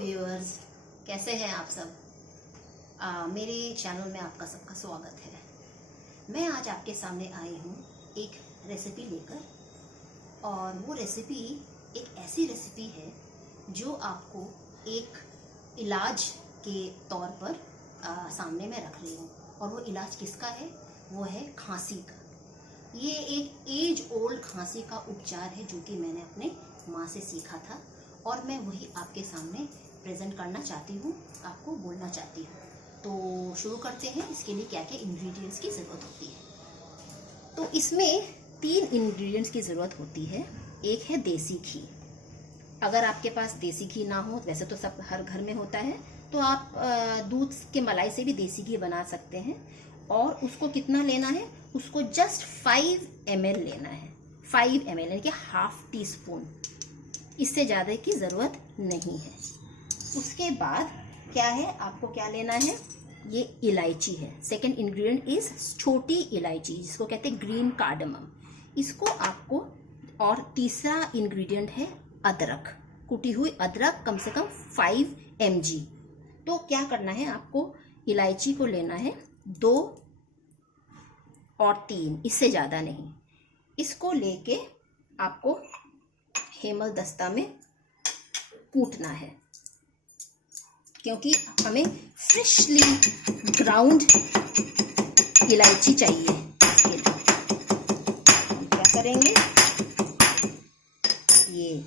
Viewers, कैसे हैं आप सब। मेरे चैनल में आपका सबका स्वागत है। मैं आज आपके सामने आई हूँ एक रेसिपी लेकर, और वो रेसिपी एक ऐसी रेसिपी है जो आपको एक इलाज के तौर पर सामने में रख रही हूँ। और वो इलाज किसका है? वो है खांसी का। ये एक एज ओल्ड खांसी का उपचार है जो कि मैंने अपने माँ से सीखा था, और मैं वही आपके सामने प्रेजेंट करना चाहती हूँ, आपको बोलना चाहती हूँ। तो शुरू करते हैं। इसके लिए क्या क्या इंग्रेडिएंट्स की ज़रूरत होती है। तो इसमें 3 इंग्रेडिएंट्स की ज़रूरत होती है। एक है देसी घी। अगर आपके पास देसी घी ना हो, वैसे तो सब हर घर में होता है, तो आप दूध के मलाई से भी देसी घी बना सकते हैं। और उसको कितना लेना है? उसको जस्ट 5 ml लेना है। 5 ml यानी कि हाफ टी स्पून, इससे ज़्यादा की ज़रूरत नहीं है। उसके बाद क्या है, आपको क्या लेना है? ये इलायची है। सेकंड इंग्रेडिएंट इज छोटी इलायची, जिसको कहते हैं ग्रीन कार्डमम, इसको आपको। और तीसरा इंग्रेडिएंट है अदरक, कुटी हुई अदरक, कम से कम 5 mg। तो क्या करना है आपको? इलायची को लेना है 2 और 3, इससे ज़्यादा नहीं। इसको लेके आपको हेमल दस्ता में कूटना है, क्योंकि हमें फ्रेशली ग्राउंड इलायची चाहिए। इसके लिए हम क्या करेंगे, ये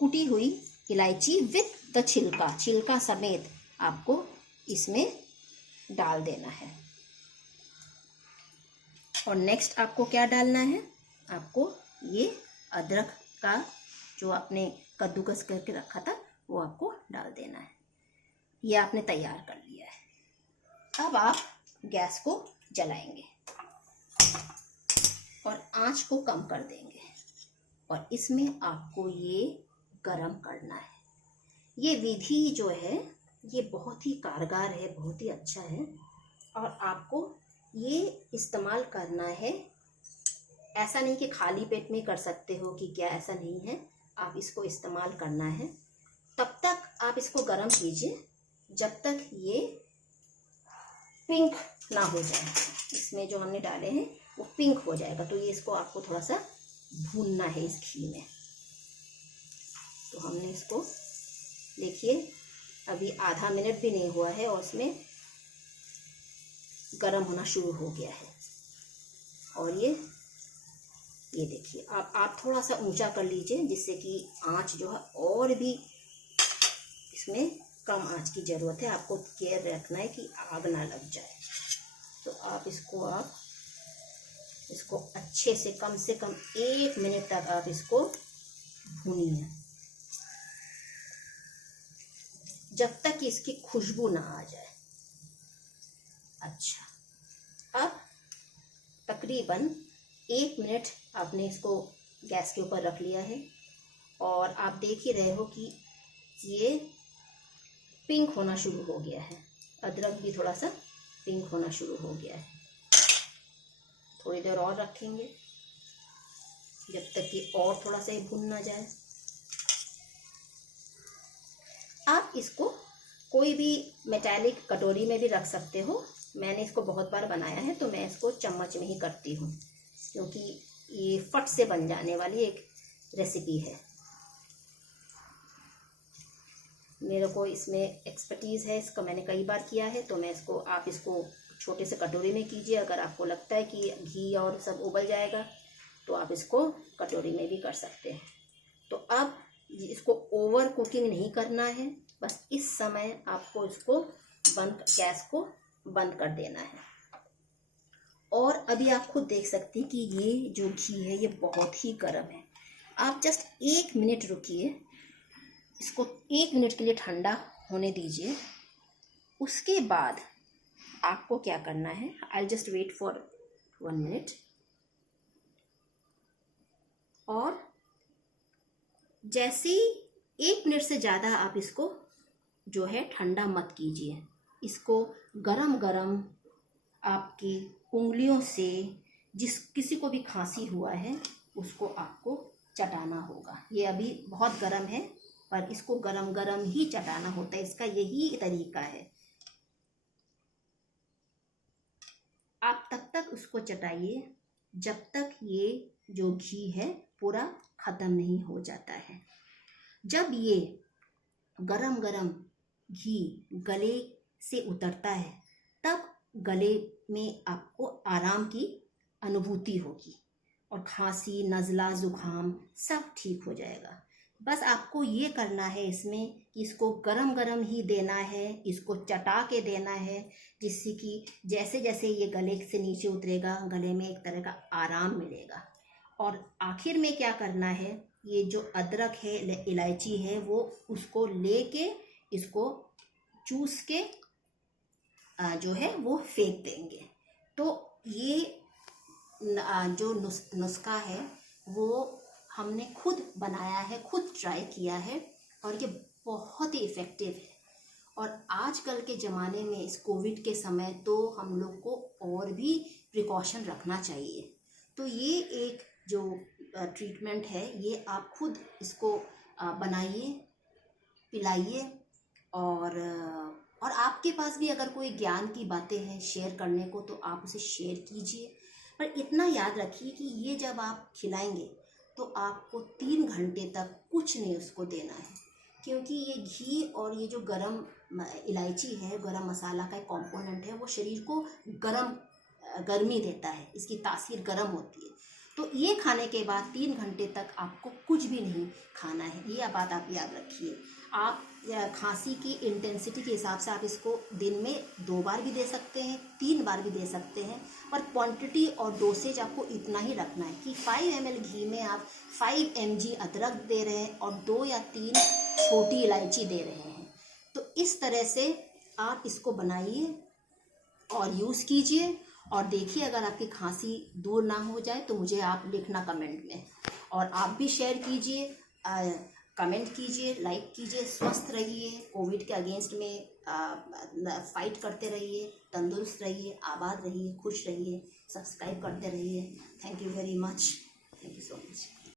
कुटी हुई इलायची विथ द छिलका समेत आपको इसमें डाल देना है। और नेक्स्ट आपको क्या डालना है? आपको ये अदरक का जो आपने कद्दूकस करके रखा था वो आपको डाल देना है। ये आपने तैयार कर लिया है। अब आप गैस को जलाएंगे और आंच को कम कर देंगे, और इसमें आपको ये गरम करना है। ये विधि जो है ये बहुत ही कारगर है, बहुत ही अच्छा है, और आपको ये इस्तेमाल करना है। ऐसा नहीं कि खाली पेट में कर सकते हो कि क्या, ऐसा नहीं है। आप इसको इस्तेमाल करना है। तब तक आप इसको गरम कीजिए जब तक ये पिंक ना हो जाए। इसमें जो हमने डाले हैं वो पिंक हो जाएगा, तो ये इसको आपको थोड़ा सा भूनना है इस घी में। तो हमने इसको, देखिए अभी आधा मिनट भी नहीं हुआ है और इसमें गरम होना शुरू हो गया है। और ये देखिए, आप थोड़ा सा ऊंचा कर लीजिए, जिससे कि आंच जो है और भी, इसमें कम आंच की ज़रूरत है। आपको केयर रखना है कि आग ना लग जाए। तो आप इसको अच्छे से कम 1 मिनट तक आप इसको भूनिए, जब तक कि इसकी खुशबू ना आ जाए। अच्छा, अब तकरीबन 1 मिनट आपने इसको गैस के ऊपर रख लिया है, और आप देख ही रहे हो कि ये पिंक होना शुरू हो गया है। अदरक भी थोड़ा सा पिंक होना शुरू हो गया है। थोड़ी देर और रखेंगे जब तक कि और थोड़ा सा भुन ना जाए। आप इसको कोई भी मेटालिक कटोरी में भी रख सकते हो। मैंने इसको बहुत बार बनाया है, तो मैं इसको चम्मच में ही करती हूँ, क्योंकि ये फट से बन जाने वाली एक रेसिपी है। मेरे को इसमें एक्सपर्टीज़ है, इसका मैंने कई बार किया है। तो मैं इसको, आप इसको छोटे से कटोरी में कीजिए। अगर आपको लगता है कि घी और सब उबल जाएगा तो आप इसको कटोरी में भी कर सकते हैं। तो अब इसको ओवर कुकिंग नहीं करना है, बस इस समय आपको इसको गैस को बंद कर देना है। और अभी आप खुद देख सकते हैं कि ये जो घी है ये बहुत ही गर्म है। आप जस्ट 1 मिनट रुकिए, इसको 1 मिनट के लिए ठंडा होने दीजिए। उसके बाद आपको क्या करना है, I just wait for 1 minute. और जैसे ही 1 मिनट से ज़्यादा आप इसको जो है ठंडा मत कीजिए। इसको गरम गरम आपकी उंगलियों से, किसी को भी खांसी हुआ है उसको आपको चटाना होगा। ये अभी बहुत गर्म है, पर इसको गरम गरम ही चटाना होता है, इसका यही तरीका है। आप तब तक उसको चटाइए जब तक ये जो घी है पूरा ख़त्म नहीं हो जाता है। जब ये गरम गरम घी गले से उतरता है तब गले में आपको आराम की अनुभूति होगी और खांसी, नज़ला, ज़ुकाम सब ठीक हो जाएगा। बस आपको ये करना है इसमें कि इसको गरम गरम ही देना है, इसको चटा के देना है, जिससे कि जैसे जैसे ये गले से नीचे उतरेगा गले में एक तरह का आराम मिलेगा। और आखिर में क्या करना है, ये जो अदरक है, इलायची है, वो उसको लेके इसको चूस के जो है वो फेंक देंगे। तो ये जो नुस्खा है वो हमने खुद बनाया है, खुद ट्राई किया है और ये बहुत ही इफ़ेक्टिव है। और आजकल के ज़माने में इस कोविड के समय तो हम लोग को और भी प्रिकॉशन रखना चाहिए। तो ये एक जो ट्रीटमेंट है ये आप खुद इसको बनाइए, पिलाइए। और आपके पास भी अगर कोई ज्ञान की बातें हैं शेयर करने को तो आप उसे शेयर कीजिए। पर इतना याद रखिए कि ये जब आप खिलाएंगे तो आपको 3 घंटे तक कुछ नहीं उसको देना है, क्योंकि ये घी और ये जो गरम इलायची है, गरम मसाला का एक कॉम्पोनेंट है, वो शरीर को गर्मी देता है, इसकी तासीर गर्म होती है। तो ये खाने के बाद 3 घंटे तक आपको कुछ भी नहीं खाना है, ये बात आप याद रखिए। आप खांसी की इंटेंसिटी के हिसाब से आप इसको दिन में 2 बार भी दे सकते हैं, 3 बार भी दे सकते हैं, पर क्वांटिटी और डोसेज आपको इतना ही रखना है कि 5 ml घी में आप 5 mg अदरक दे रहे हैं और 2 या 3 छोटी इलायची दे रहे हैं। तो इस तरह से आप इसको बनाइए और यूज़ कीजिए और देखिए अगर आपकी खांसी दूर ना हो जाए तो मुझे आप लिखना कमेंट में, और आप भी शेयर कीजिए, कमेंट कीजिए, लाइक कीजिए। स्वस्थ रहिए, कोविड के अगेंस्ट में फाइट करते रहिए, तंदुरुस्त रहिए, आबाद रहिए, खुश रहिए, सब्सक्राइब करते रहिए। Thank you very much, thank you so much.